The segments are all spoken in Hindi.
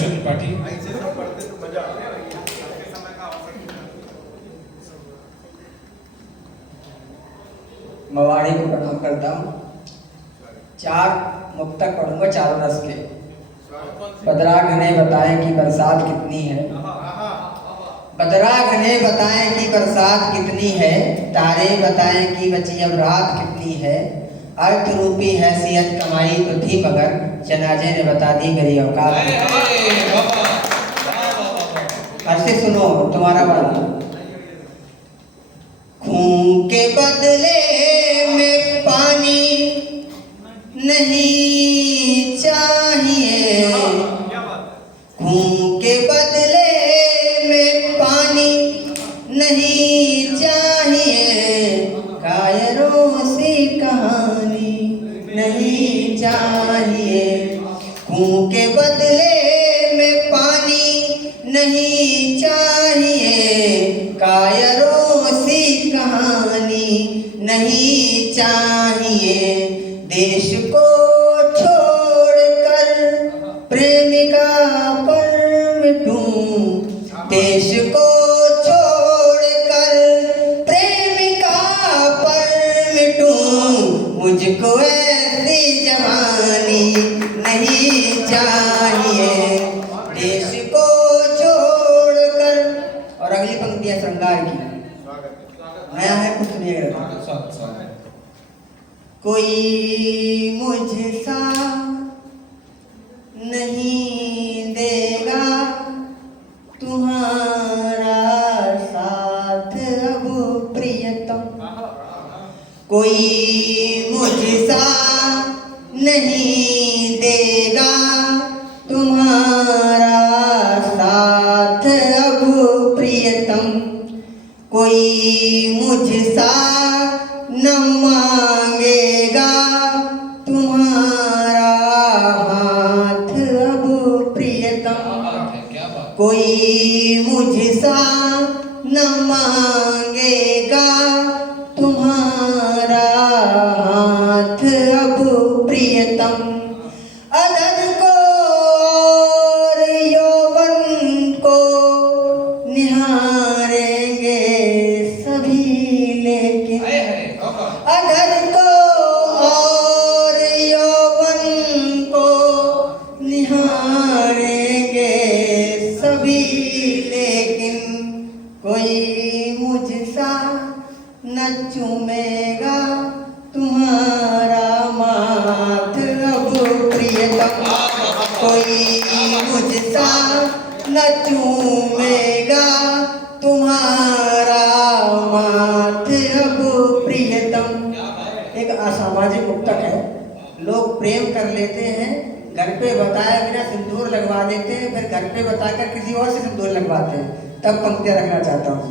बच्चों त्रिपाठी। मवाड़ी को प्रणाम करता हूँ। 4 मुक्तक पढ़ूंगा चारों रस के। बदराग ने बताएं कि बरसात कितनी है, बदराग ने बताएं कि बरसात कितनी है, तारे बताएं कि बची अब रात कितनी है। अर्थ रूपी हैसियत कमाई तो थी मगर जनाजे ने बता दी मेरी औकात। ऐसे सुनो तुम्हारा वाला। खून के बदले में पानी नहीं चाहिए, खून के बदले में पानी नहीं चाहिए, कायरों सी कहानी नहीं चाहिए। खून के बदले में पानी नहीं चाहिए, कायरों सी कहानी नहीं चाहिए। देश को छोड़कर प्रेमिका पर मिटूं, देश को छोड़कर प्रेमिका पर मिटूं, मुझको ऐसी जवानी नहीं चाहिए। देश को छोड़कर। और अगली पंक्ति है श्रृंगार की, नया है कुछ सुनिएगा। कोई मुझसा नहीं देगा तुम्हारा साथ अब प्रियतम, कोई मुझसा नहीं देगा तुम्हारा साथ अब प्रियतम, कोई मुझसा न मांगेगा तुम्हारा हाथ अब प्रियतम, कोई मुझसा न मांगेगा तुम्हारा हाथ अब प्रियतम। अदर को और यौवन को निहारेंगे सभी, लेकिन अदर को और यौवन को निहारेंगे सभी, लेकिन कोई मुझसा न चूमेगा तुम्हारा माथ अब प्रियतम, कोई मुझसा न चूमेगा तुम्हारा माथ अब प्रियतम। एक असामाजिक मुक्तक है। लोग प्रेम कर लेते हैं, घर पे बताए बिना सिंदूर लगवा देते हैं, फिर घर पे बताकर किसी और से सिंदूर लगवाते हैं। तब पंक्तियां रखना चाहता हूँ।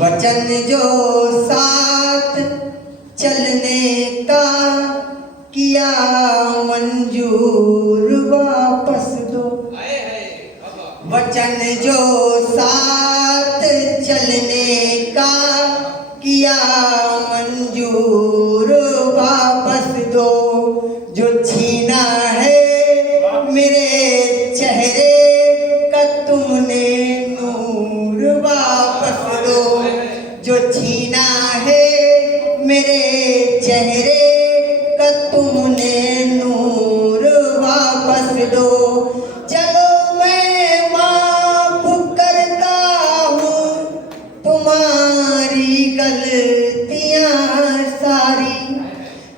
वचन जो साथ चलने का किया मंजूर वापस दो, वचन जो साथ चलने का किया मंजूर वापस दो, जो छीना है मेरे चेहरे का तुमने नूर वापस दो, जो छीना है मेरे चेहरे का तुमने नूर वापस दो। चलो मैं माफ करता हूँ तुम्हारी गलतियाँ सारी,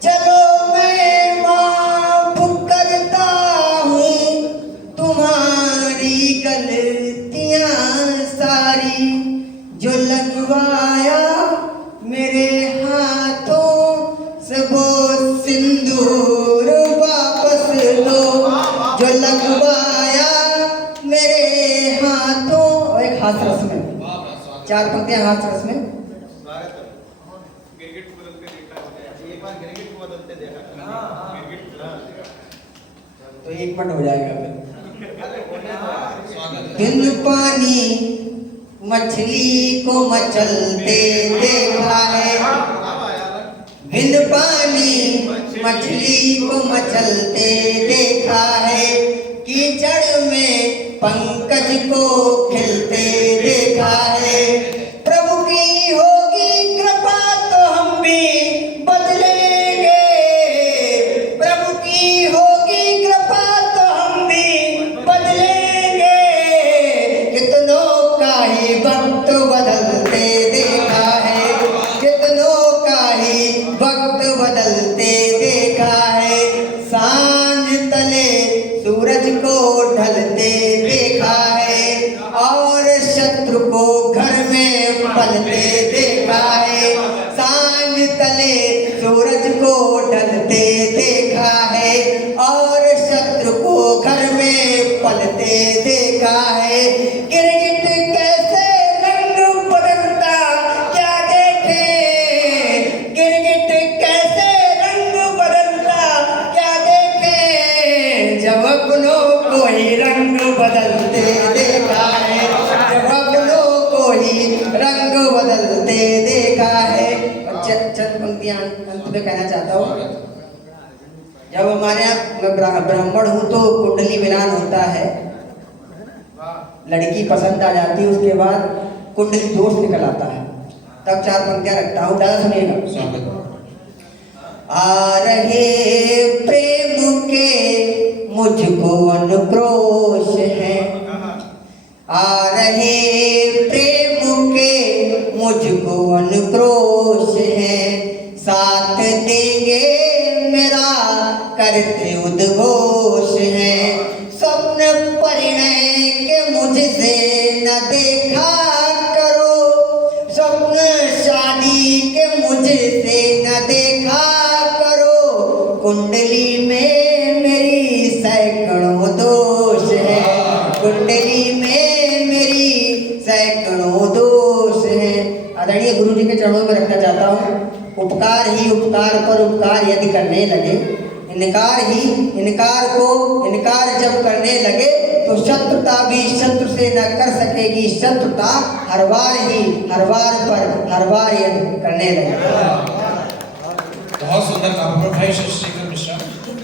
चलो मैं माफ करता हूँ तुम्हारी गलतियाँ सारी, जो लगवाया मेरे हाथों से वो सिंदूर वापस दो, जो लगवाया मेरे हाथों। और एक हाथ रस में 4 पंक्तियां हाथ रस में। तो 1 मिनट हो जाएगा फिर। बिन पानी मछली को मचलते देखा है, बिन पानी मछली को मचलते देखा है, कीचड़ में पंकज को खिलते देखा है। प्रभु की होगी कृपा तो हम भी बदलेंगे, प्रभु की होगी कृपा तो हम भी बदलेंगे। कितनों का ही वक्त बदलते देखा है, कितनों का ही वक्त बदलते देखा है। सांझ तले सूरज को ढलते देखा है और शत्रु को घर में पलते देखा है। सांझ तले सूरज को ढलते देखा है और शत्रु को घर में पलते देखा है। गिरगिट कैसे रंग बदलता क्या देखे, गिरगिट कैसे रंग बदलता क्या देखे। जब अपनों को ही रंग बदलते देखा है, जब अपनों को ही रंग बदलते देखा है। चंद पंक्तियां अंत में कहना चाहता हूँ। जब हमारे यहाँ मैं ब्राह्मण हूँ तो कुंडली मिलान होता है, लड़की पसंद आ जाती है, उसके बाद कुंडली दोष निकल आता है, तब 4 पंक्तियां रखता हूँ, ज़्यादा सुनिएगा। आ रहे प्रेम के मुझको अनुक्रोश है, आ रहे प्रेम के मुझको अनुक्रोश है। साथ देंगे मेरा करते उद्घोष है। स्वप्न परिणय के मुझसे न देखा करो, स्वप्न शादी के मुझसे न देखा करो। कुंडली में मेरी सैकड़ों दोष है, कुंडली में मेरी सैकड़ों दोष है। आदरणीय गुरु जी के चरणों में रखना चाहता हूँ। उपकार ही उपकार पर उपकार यदि करने लगे, इनकार जब करने लगे तो शत्रुता भी शत्रु से न कर सकेगी। शत्रुता हर बार पर हर बार यदि करने लगे। बहुत सुंदर काम, प्रोफेसर